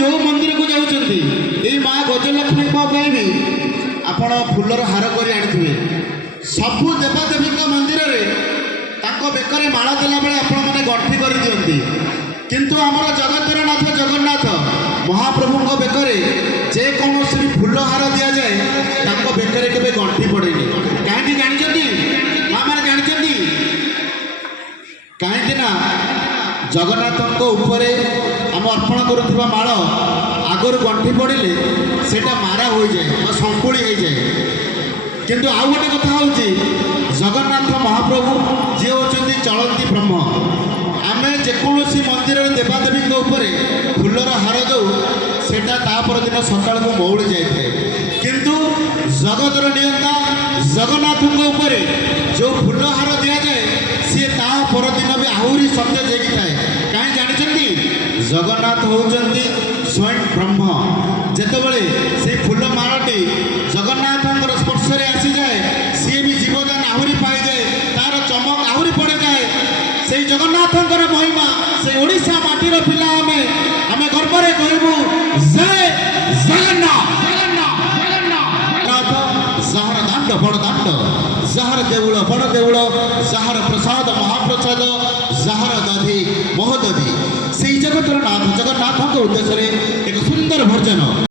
जो मंदिर को जाउछंती एई माँ गजलक्ष्मी भी आपण फूलर हार कर आनी सबू देवादेवी मंदिर में बेकर माला देला बेले आपण मैंने गंठी कर दियंती किंतु आमर जगतर नाथ जगन्नाथ महाप्रभु बेकर जेकोसी फूल हार दि जाए बेकर के गंठी पड़ेनि कहीं जानते माँ मैंने जानते कहीं जगन्नाथ आम अर्पण करुवा माल आगर गंठी पड़े से मारा हो जाए संकुड़ी हो जाए किंतु आउ गोटे कथा हूँ जगन्नाथ महाप्रभु जी होती चलती ब्रह्म आम जेकोसी मंदिर देवादेवी फूलर हार दौ से दिन सका मौली जाए किंतु जगतर नियंता जगन्नाथ जो फूल हार दि जाए सी परदिन भी आहरी सत्य जगि थाए कहीं जानते जगन्नाथ होती स्वयं ब्रह्म जितेबले से फूल मालटी जगन्नाथ स्पर्श में आसी जाए सी भी जीवदान आहरी पाई जाए तार चमक आहरी पड़ जाए से जगन्नाथ महिमा से ओडिशा माटीर पिला आम गर्व कहबू जय जगन्नाथ जार दांड बड़ दांड जार देउल बड़ देउल जार प्रसाद महाप्रसाद जार दधि महोदधि से जगतर नाथ जगन्नाथ उद्देश्य एक सुंदर भजन।